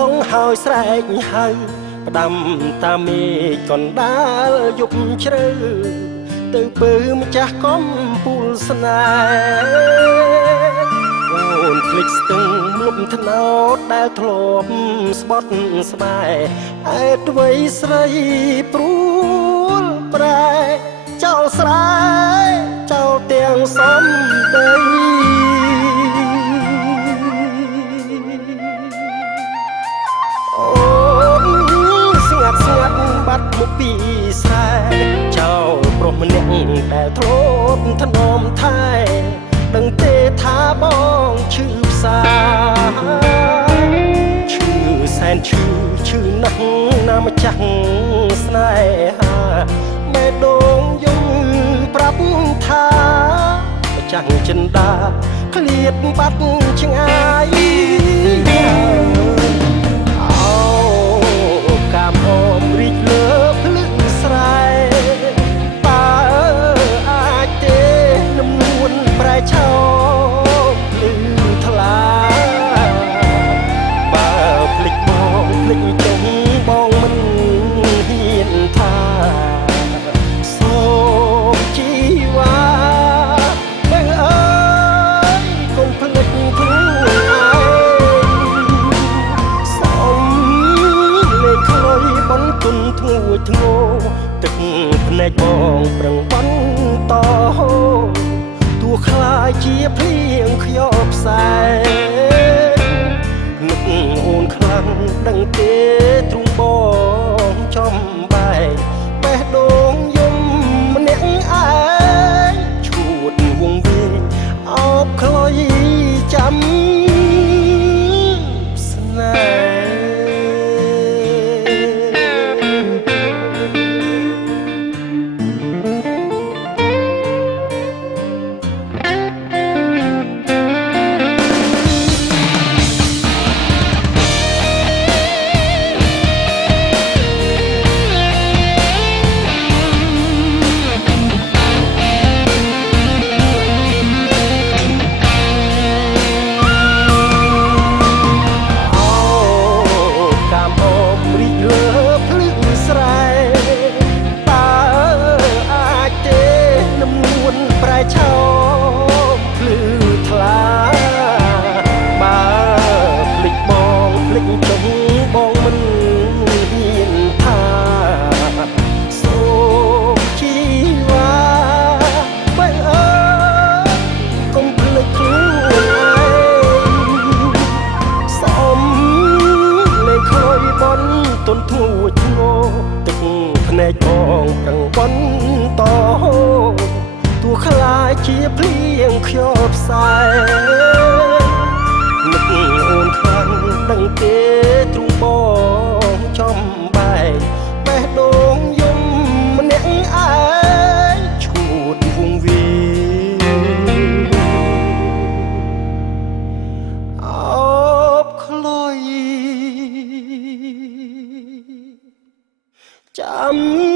ដងហើយស្រែកហៅផ្ដាំតាមេកណ្ដាលយប់ជ្រៅទៅពើម្ចាស់កំពូលស្នេហ៍អូនភ្លេចស្ទឹងលុបថ្នោតដែលធ្លាប់ស្បត់ស្បែកអេតវ័យស្រីព្រួលប្រែចោលស្រែចោលទាំងសំដីបាត់មកពីស្រែចោលប្រុសម្នាក់ដែលធ្លាប់ថ្នមថែដឹងទេថាបងឈឺផ្សាឈឺសែនឈឺណាស់ណាម្ចាស់ស្នេហាមេដងយំប្រាប់ថាម្ចាស់ចិនដាឃ្លាតបាត់ឆ្ងាយកាមអូមរីកលើភ្លឺស្រែតើអាចទេនំនួនប្រែឆោភ្លឺថ្លាបើភ្លេចបងភ្លេចចុងបងមិនហ៊ានថាសូមជីវ៉ាបើអើយកុំភ្លេចខ្លួនទុនធ្ងួយធ្ងរទឹកភ្នែកបងប្រឹងបន្តទោះខ្លាចជាភ្លៀងខ្យល់ផ្សែនឹកអូនខ្លាំងដឹងទេទ្រង់បងចំបែកបេះដូងយំម្នាក់ឯងឈួតវងវែងអោបខ្លុយចាំស្នេហ៍ឆោភ្លឺថ្លាបើភ្លេចបងភ្លេចចុងបងមិនហ៊ានថាសូមជីវ៉ាបើអើកុំភ្លេចខ្លួនឯងសូមលេងខ້ອຍបនទុនធ្ងួយធ្ងរទឹកភ្នែកបងប្រឹងបន្តទោះខ្លាចជាភ្លៀងខ្យល់ផ្សែនឹកអូនខ្លាំងដឹងទេទ្រង់បងចំបែកបេះដូងយំម្នាក់ឯងឈួតវងវែងអោបខ្លុយចាំ